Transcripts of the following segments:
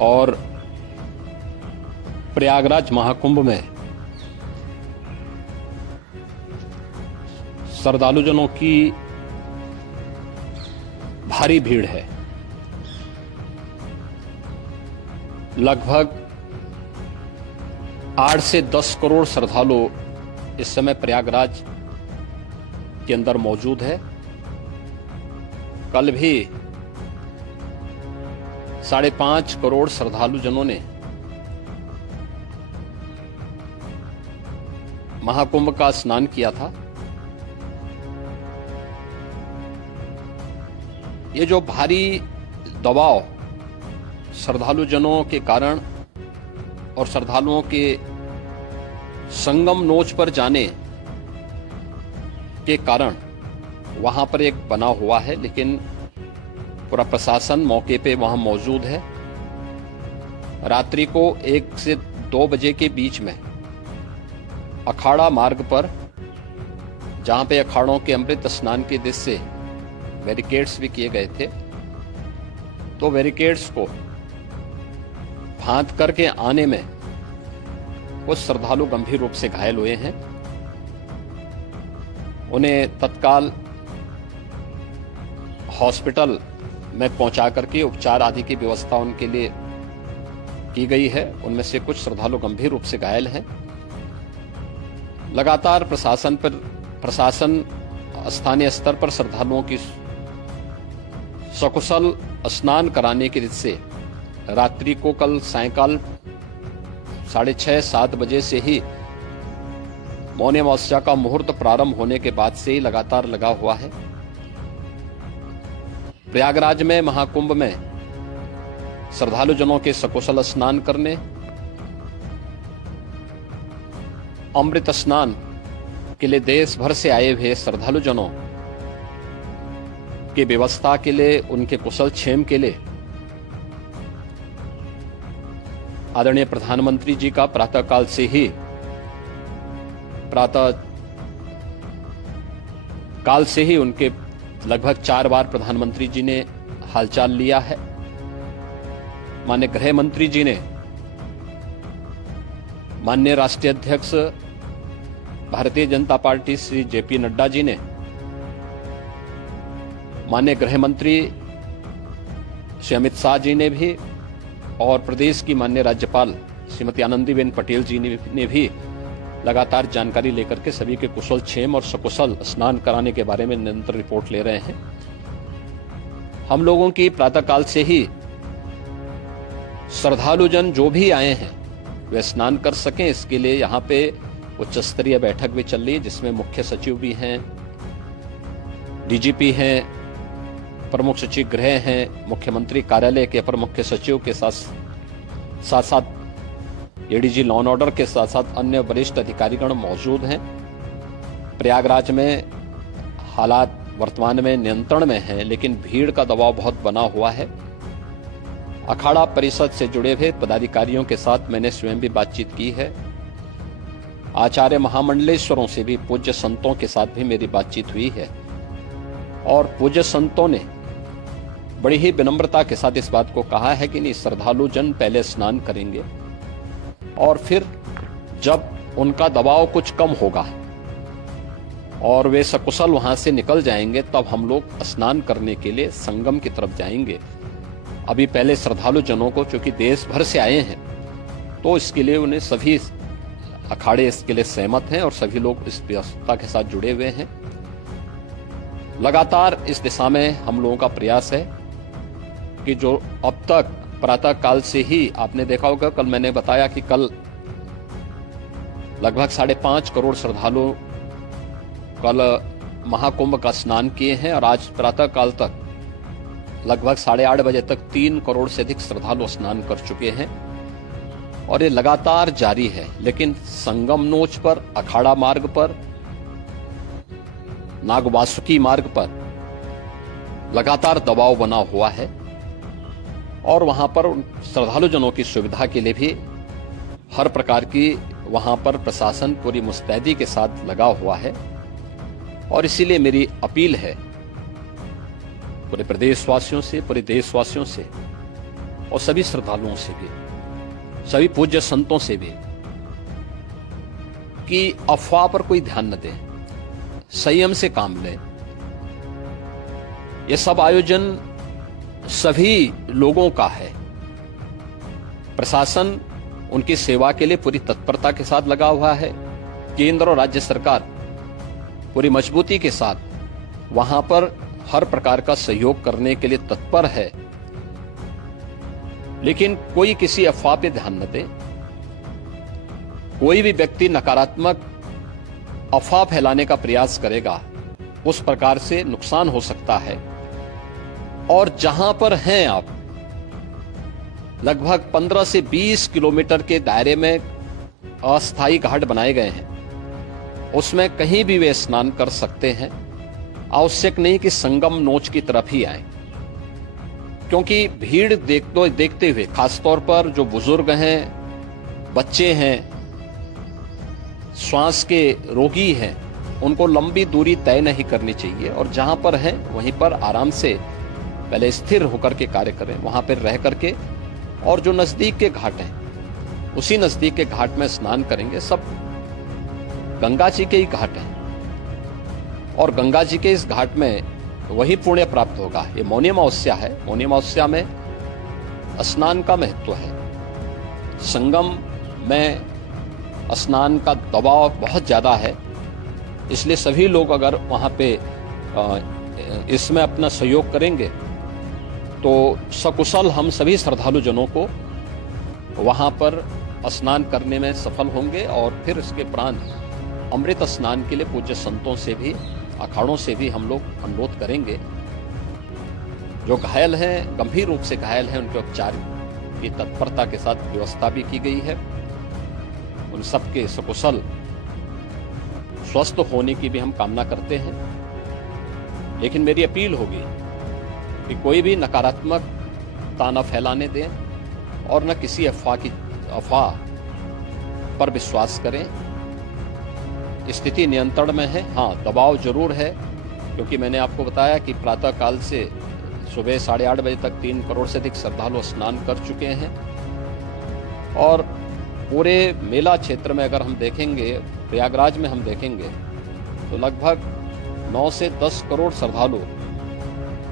और प्रयागराज महाकुंभ में श्रद्धालुजनों की भारी भीड़ है। लगभग 8 से 10 करोड़ श्रद्धालु इस समय प्रयागराज के अंदर मौजूद है। कल भी 5.5 करोड़ श्रद्धालुजनों ने महाकुंभ का स्नान किया था। ये जो भारी दबाव श्रद्धालुजनों के कारण और श्रद्धालुओं के संगम नोच पर जाने के कारण वहां पर एक बना हुआ है, लेकिन पूरा प्रशासन मौके पे वहां मौजूद है। रात्रि को 1 से 2 बजे के बीच में अखाड़ा मार्ग पर, जहां पे अखाड़ों के अमृत स्नान के दृश्य से बैरिकेड्स भी किए गए थे, तो बैरिकेड्स को फांद करके आने में कुछ श्रद्धालु गंभीर रूप से घायल हुए हैं। उन्हें तत्काल हॉस्पिटल में पहुंचा करके उपचार आदि की व्यवस्था उनके लिए की गई है। उनमें से कुछ श्रद्धालु गंभीर रूप से घायल हैं। लगातार प्रशासन स्थानीय स्तर पर श्रद्धालुओं की सकुशल स्नान कराने की रीत से रात्रि को कल सायंकाल 6:30-7 बजे से ही मौनी अमावस्या का मुहूर्त प्रारंभ होने के बाद से ही लगातार लगा हुआ है। प्रयागराज में महाकुंभ में श्रद्धालुजनों के सकुशल स्नान करने, अमृत स्नान के लिए देश भर से आए हुए श्रद्धालुजनों की व्यवस्था के लिए, उनके कुशल क्षेम के लिए आदरणीय प्रधानमंत्री जी का प्रातःकाल से ही उनके लगभग 4 बार प्रधानमंत्री जी ने हालचाल लिया है। माननीय गृह मंत्री जी ने, माननीय राष्ट्रीय अध्यक्ष भारतीय जनता पार्टी श्री जेपी नड्डा जी ने, माननीय गृह मंत्री श्री अमित शाह जी ने भी, और प्रदेश की माननीय राज्यपाल श्रीमती आनंदीबेन पटेल जी ने भी लगातार जानकारी लेकर के सभी के कुशल क्षेम और सकुशल स्नान कराने के बारे में निरंतर रिपोर्ट ले रहे हैं। हम लोगों की प्रातःकाल से ही श्रद्धालुजन जो भी आए हैं वे स्नान कर सकें, इसके लिए यहाँ पे उच्च स्तरीय बैठक भी चल रही है, जिसमें मुख्य सचिव भी हैं, डीजीपी हैं, प्रमुख सचिव गृह हैं, मुख्यमंत्री कार्यालय के अपर मुख्य सचिव के साथ एडीजी लॉ एंड ऑर्डर के साथ साथ अन्य वरिष्ठ अधिकारीगण मौजूद हैं। प्रयागराज में हालात वर्तमान में नियंत्रण में हैं, लेकिन भीड़ का दबाव बहुत बना हुआ है। अखाड़ा परिषद से जुड़े हुए पदाधिकारियों के साथ मैंने स्वयं भी बातचीत की है। आचार्य महामंडलेश्वरों से भी, पूज्य संतों के साथ भी मेरी बातचीत हुई है, और पूज्य संतों ने बड़ी ही विनम्रता के साथ इस बात को कहा है कि नहीं, श्रद्धालु जन पहले स्नान करेंगे और फिर जब उनका दबाव कुछ कम होगा और वे सकुशल वहां से निकल जाएंगे, तब हम लोग स्नान करने के लिए संगम की तरफ जाएंगे। अभी पहले श्रद्धालु जनों को, चूंकि देश भर से आए हैं, तो इसके लिए उन्हें सभी अखाड़े इसके लिए सहमत हैं और सभी लोग इस व्यवस्था के साथ जुड़े हुए हैं। लगातार इस दिशा में हम लोगों का प्रयास है कि जो अब तक प्रातः काल से ही आपने देखा होगा, कल मैंने बताया कि कल लगभग 5.5 करोड़ श्रद्धालु कल महाकुंभ का स्नान किए हैं, और आज प्रातः काल तक लगभग 8:30 बजे तक 3 करोड़ से अधिक श्रद्धालु स्नान कर चुके हैं, और ये लगातार जारी है। लेकिन संगम नोच पर, अखाड़ा मार्ग पर, नागवासुकी मार्ग पर लगातार दबाव बना हुआ है, और वहां पर श्रद्धालु जनों की सुविधा के लिए भी हर प्रकार की वहां पर प्रशासन पूरी मुस्तैदी के साथ लगा हुआ है। और इसीलिए मेरी अपील है पूरे प्रदेशवासियों से, पूरे देशवासियों से और सभी श्रद्धालुओं से भी, सभी पूज्य संतों से भी, कि अफवाह पर कोई ध्यान न दें, संयम से काम लें। ये सब आयोजन सभी लोगों का है। प्रशासन उनकी सेवा के लिए पूरी तत्परता के साथ लगा हुआ है। केंद्र और राज्य सरकार पूरी मजबूती के साथ वहां पर हर प्रकार का सहयोग करने के लिए तत्पर है। लेकिन कोई किसी अफवाह पे ध्यान न दे। कोई भी व्यक्ति नकारात्मक अफवाह फैलाने का प्रयास करेगा, उस प्रकार से नुकसान हो सकता है। और जहां पर हैं आप, लगभग 15 से 20 किलोमीटर के दायरे में अस्थायी घाट बनाए गए हैं। उसमें कहीं भी वे स्नान कर सकते हैं। आवश्यक नहीं कि संगम नोच की तरफ ही आए, क्योंकि भीड़ देखते हुए, खासतौर पर जो बुजुर्ग हैं, बच्चे हैं, श्वास के रोगी हैं, उनको लंबी दूरी तय नहीं करनी चाहिए। और जहां पर हैं वहीं पर आराम से पहले स्थिर होकर के कार्य करें, वहां पर रह करके। और जो नजदीक के घाट हैं, उसी नजदीक के घाट में स्नान करेंगे। सब गंगा जी के ही घाट हैं और गंगा जी के इस घाट में वही पुण्य प्राप्त होगा। ये मौनी अमावस्या है। मौनी अमावस्या में स्नान का महत्व है। संगम में स्नान का दबाव बहुत ज्यादा है, इसलिए सभी लोग अगर वहां पे इसमें अपना सहयोग करेंगे तो सकुशल हम सभी श्रद्धालु जनों को वहां पर स्नान करने में सफल होंगे। और फिर इसके उपरांत अमृत स्नान के लिए पूज्य संतों से भी, अखाड़ों से भी हम लोग अनुरोध करेंगे। जो घायल हैं, गंभीर रूप से घायल हैं, उनके उपचार की तत्परता के साथ व्यवस्था भी की गई है। उन सबके सकुशल स्वस्थ होने की भी हम कामना करते हैं। लेकिन मेरी अपील होगी कि कोई भी नकारात्मकता न फैलाने दें और न किसी अफवाह पर विश्वास करें। स्थिति नियंत्रण में है। हाँ, दबाव जरूर है, क्योंकि मैंने आपको बताया कि प्रातः काल से सुबह 8:30 बजे तक 3 करोड़ से अधिक श्रद्धालु स्नान कर चुके हैं। और पूरे मेला क्षेत्र में अगर हम देखेंगे, प्रयागराज में हम देखेंगे, तो लगभग 9 से 10 करोड़ श्रद्धालु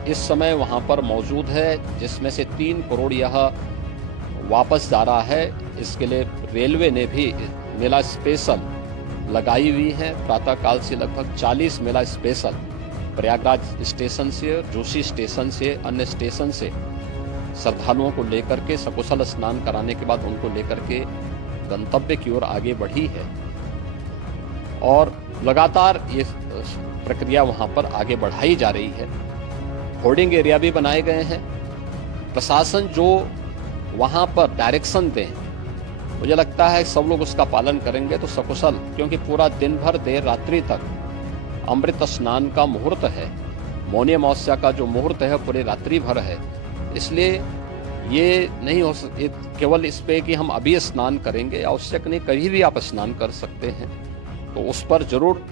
इस समय वहां पर मौजूद है, जिसमें से 3 करोड़ यह वापस जा रहा है। इसके लिए रेलवे ने भी मेला स्पेशल लगाई हुई है। प्रातः काल से लगभग 40 मेला स्पेशल प्रयागराज स्टेशन से, जोशी स्टेशन से, अन्य स्टेशन से श्रद्धालुओं को लेकर के सकुशल स्नान कराने के बाद उनको लेकर के गंतव्य की ओर आगे बढ़ी है। और लगातार ये प्रक्रिया वहां पर आगे बढ़ाई जा रही है। होर्डिंग एरिया भी बनाए गए हैं। प्रशासन जो वहां पर डायरेक्शन दें, मुझे लगता है सब लोग उसका पालन करेंगे तो सकुशल, क्योंकि पूरा दिन भर देर रात्रि तक अमृत स्नान का मुहूर्त है। मौनी अमावस्या का जो मुहूर्त है पूरे रात्रि भर है। इसलिए ये नहीं हो केवल इस पे कि हम अभी स्नान करेंगे, आवश्यक नहीं, कभी भी आप स्नान कर सकते हैं। तो उस पर जरूर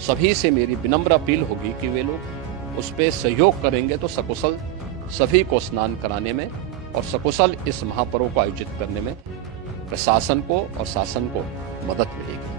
सभी से मेरी विनम्र अपील होगी कि वे लोग उस पर सहयोग करेंगे तो सकुशल सभी को स्नान कराने में और सकुशल इस महापर्व को आयोजित करने में प्रशासन को और शासन को मदद मिलेगी।